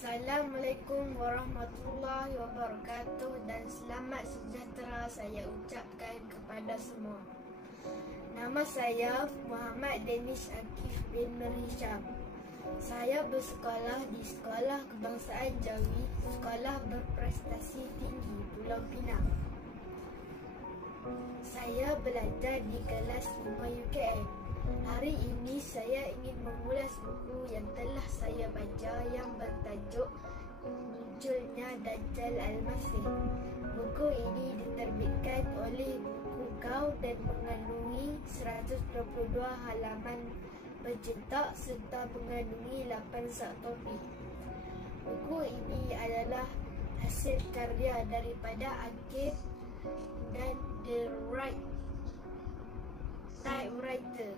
Assalamualaikum warahmatullahi wabarakatuh dan selamat sejahtera saya ucapkan kepada semua. Nama saya Muhammad Danish Akif bin Nur Hisham. Saya bersekolah di Sekolah Kebangsaan Jawi, Sekolah Berprestasi Tinggi Pulau Pinang. Saya belajar di kelas 5 UKM. Hari ini saya ingin mengulas buku yang telah saya baca yang bertajuk Munculnya Dajjal Al-Masih. Buku ini diterbitkan oleh Buku Kau dan mengandungi 122 halaman bercetak serta mengandungi 8 subtopik. Buku ini adalah hasil karya daripada Akif dan The Right Typewriter.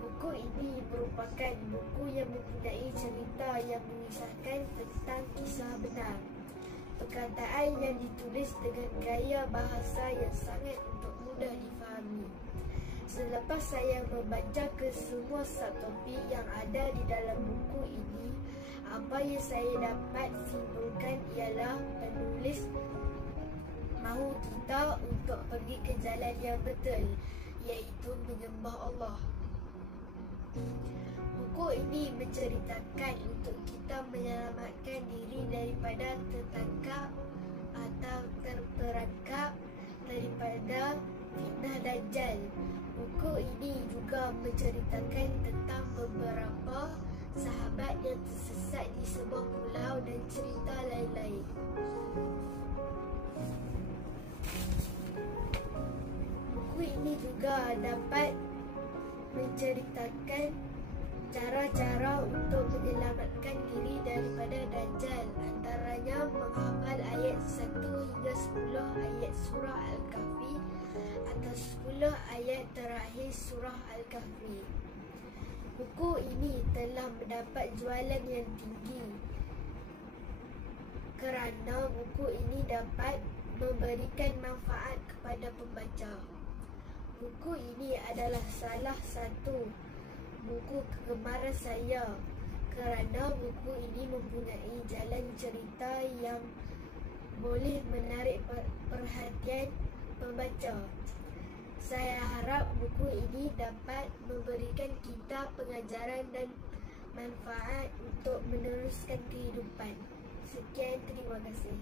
Buku ini merupakan buku yang mempunyai cerita yang mengisahkan tentang kisah benar. Perkataan yang ditulis dengan gaya bahasa yang sangat untuk mudah difahami. Selepas saya membaca kesemua subtopik yang ada di dalam buku ini, apa yang saya dapat simpulkan ialah penulis mahu kita untuk pergi ke jalan yang betul, iaitu menyembah Allah. Buku ini menceritakan untuk kita menyelamatkan diri daripada tertangkap atau terperangkap daripada fitnah Dajjal. Buku ini juga menceritakan tentang beberapa sahabat yang tersesat di sebuah pulau dan cerita lain-lain. Buku ini juga dapat menceritakan cara-cara untuk menyelamatkan diri daripada Dajjal, antaranya menghafal ayat 1 hingga 10 ayat surah Al-Kahfi atau 10 ayat terakhir surah Al-Kahfi. Buku ini telah mendapat jualan yang tinggi kerana buku ini dapat memberikan manfaat kepada pembaca. Buku ini adalah salah satu buku kegemaran saya kerana buku ini mempunyai jalan cerita yang boleh menarik perhatian pembaca. Saya harap buku ini dapat memberikan kita pengajaran dan manfaat untuk meneruskan kehidupan. Sekian, terima kasih.